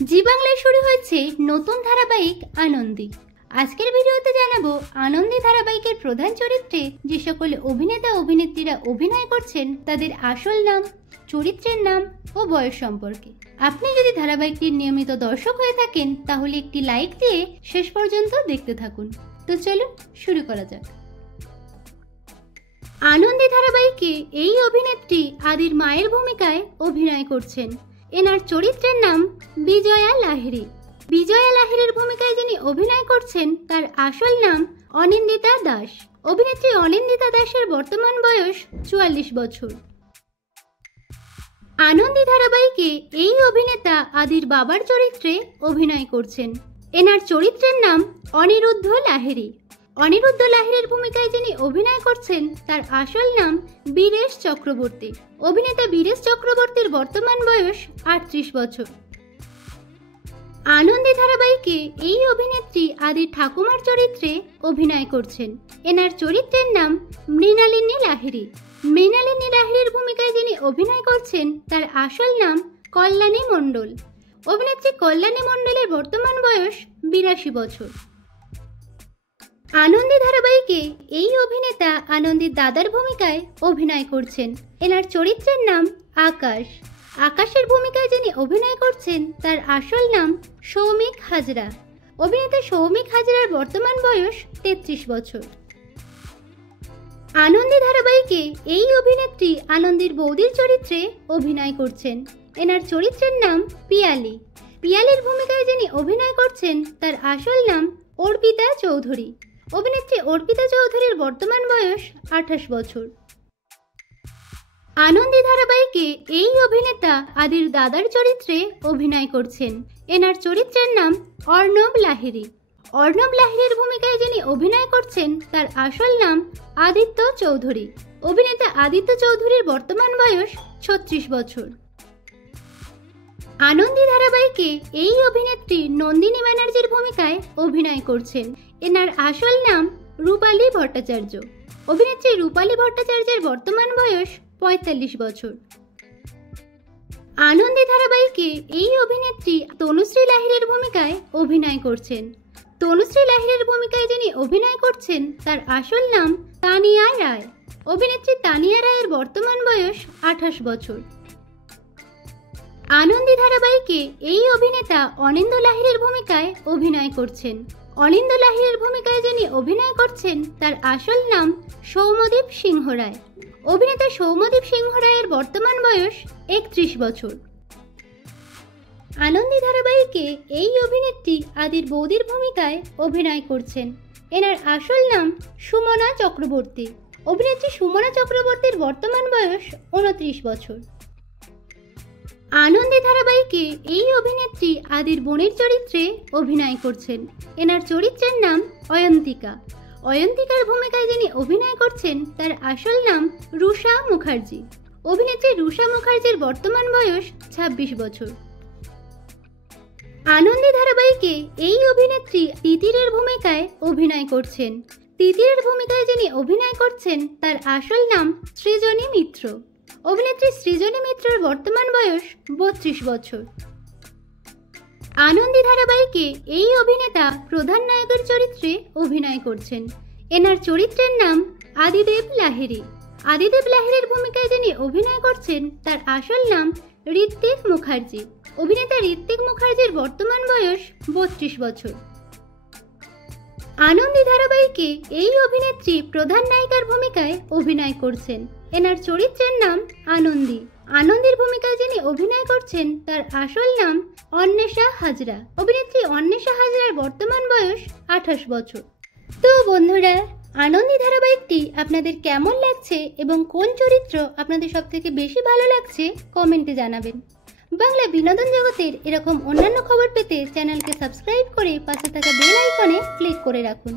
জি বাংলায় শুরু হয়েছে নতুন ধারাবাহিক আনন্দী। আজকের ভিডিওতে জানাবো আনন্দী ধারাবাহিকের প্রধান চরিত্রে যে সকল অভিনেতা অভিনেত্রীরা অভিনয় করছেন তাদের আসল নাম, চরিত্রের নাম ও বয়স সম্পর্কে। আপনি যদি ধারাবাহিকটির নিয়মিত দর্শক হয়ে থাকেন তাহলে একটি লাইক দিয়ে শেষ পর্যন্ত দেখতে থাকুন। তো চলুন শুরু করা যাক। আনন্দী ধারাবাহিকে এই অভিনেত্রী আদির মায়ের ভূমিকায় অভিনয় করছেন। এনার চরিত্রের নাম বিজয়া লাহিড়ী। বিজয়া লাহিড়ীর ভূমিকায় যিনি অভিনয় করছেন তার আসল নাম অনিন্দিতা দাস। অভিনেত্রী অনিন্দিতা দাসের বর্তমান বয়স 44 বছর। আনন্দী ধারাবাহিকে এই অভিনেতা আদির বাবার চরিত্রে অভিনয় করছেন। এনার চরিত্রের নাম অনিরুদ্ধ লাহিড়ী। অনিরুদ্ধ লাহিড়ীর ভূমিকায় যিনি অভিনয় করছেন তার আসল নাম বীরেশ চক্রবর্তী। অভিনেতা বীরেশ চক্রবর্তীর বর্তমান বয়স 38 বছর। আনন্দী ধারাবাহিকে এই অভিনেত্রী আদির ঠাকুমার চরিত্রে অভিনয় করছেন। এনার চরিত্রের নাম মৃণালিনী লাহিড়ী। মৃণালিনী লাহিড়ীর ভূমিকায় যিনি অভিনয় করছেন তার আসল নাম কল্যাণী মণ্ডল। অভিনেত্রী কল্যাণী মণ্ডলের বর্তমান বয়স 82 বছর। আনন্দী ধারাবাহিকে এই অভিনেতা আনন্দীর দাদার ভূমিকায় অভিনয় করছেন। এনার চরিত্রের নাম আকাশ। আকাশের ভূমিকায় যিনি অভিনয় করছেন তার আসল নাম সৌমিক হাজরা। অভিনেতা সৌমিক হাজরার বর্তমান বয়স 33 বছর। আনন্দী ধারাবাহিকে এই অভিনেত্রী আনন্দীর বৌদির চরিত্রে অভিনয় করছেন। এনার চরিত্রের নাম পিয়ালি। পিয়ালির ভূমিকায় যিনি অভিনয় করছেন তার আসল নাম অর্পিতা চৌধুরী। অভিনেত্রী অর্পিতা চৌধুরীর বর্তমান বয়স 28 বছর। আনন্দী ধারাবাহিকে এই অভিনেতা আদির দাদার চরিত্রে অভিনয় করছেন। এনার চরিত্রের নাম অর্ণব লাহিড়ী। অর্ণব লাহিড়ীর ভূমিকায় যিনি অভিনয় করছেন তার আসল নাম আদিত্য চৌধুরী। অভিনেতা আদিত্য চৌধুরীর বর্তমান বয়স 36 বছর। আনন্দী ধারাবাহিকে এই অভিনেত্রী নন্দিনী ব্যানার্জির ভূমিকায় অভিনয় করছেন। এনার আসল নাম রূপালী ভট্টাচার্য। অভিনেত্রী রূপালী ভট্টাচার্যের বর্তমান বয়স 45 বছর। আনন্দী ধারাবাহিকে এই অভিনেত্রী তনুশ্রী লাহিড়ীর ভূমিকায় অভিনয় করছেন। তনুশ্রী লাহিড়ীর ভূমিকায় যিনি অভিনয় করছেন তার আসল নাম তানিয়া রায়। অভিনেত্রী তানিয়া রায়ের বর্তমান বয়স 28 বছর। আনন্দী ধারাবাহিকে এই অভিনেতা অনিন্দ্য লাহিড়ীর ভূমিকায় অভিনয় করছেন। অনিন্দ্য লাহিড়ীর ভূমিকায় যিনি অভিনয় করছেন তার আসল নাম সৌম্যদীপ সিংহ রায়। অভিনেতা সৌম্যদীপ সিংহ রায়ের বর্তমান বয়স 31 বছর। আনন্দী ধারাবাহিকে এই অভিনেত্রী আদির বৌদির ভূমিকায় অভিনয় করছেন। এনার আসল নাম সুমনা চক্রবর্তী। অভিনেত্রী সুমনা চক্রবর্তীর বর্তমান বয়স 29 বছর। আনন্দী ধারাবাহিকে এই অভিনেত্রী আদির বোনের চরিত্রে অভিনয় করছেন। এনার চরিত্রের নাম অয়ন্তিকা। অয়ন্তিকার ভূমিকায় যিনি অভিনয় করছেন তার আসল নাম রুষা মুখার্জি। অভিনেত্রী রুষা মুখার্জির বর্তমান বয়স 26 বছর। আনন্দী ধারাবাহিকে এই অভিনেত্রী তিতিরের ভূমিকায় অভিনয় করছেন। তিতিরের ভূমিকায় যিনি অভিনয় করছেন তার আসল নাম সৃজনী মিত্র। অভিনেত্রী সৃজনী মিত্রের বর্তমান বয়স 32 বছর। আনন্দী ধারাবাহিকে এই অভিনেতা প্রধান নায়কের চরিত্রে অভিনয় করছেন। এনার চরিত্রের নাম আদিদেব লাহিড়ী। আদিদেব লাহিড়ীর ভূমিকায় যিনি অভিনয় করছেন তার আসল নাম ঋত্বিক মুখার্জি। অভিনেতা ঋত্বিক মুখার্জির বর্তমান বয়স 32 বছর। আনন্দী ধারাবাহিকে এই অভিনেত্রী প্রধান নায়িকার ভূমিকায় অভিনয় করছেন। এনার চরিত্রের নাম আনন্দী। আনন্দীর ভূমিকায় যিনি অভিনয় করছেন তার আসল নাম অন্বেষা হাজরা। অভিনেত্রী অন্বেষা হাজরার বর্তমান বয়স 28 বছর। তো বন্ধুরা, আনন্দী ধারাবাহিকটি আপনাদের কেমন লাগছে এবং কোন চরিত্র আপনাদের সবথেকে বেশি ভালো লাগছে কমেন্টে জানাবেন। বাংলা বিনোদন জগতের এরকম অন্যান্য খবর পেতে চ্যানেলকে সাবস্ক্রাইব করে পাশে থাকা বেল আইকনে ক্লিক করে রাখুন।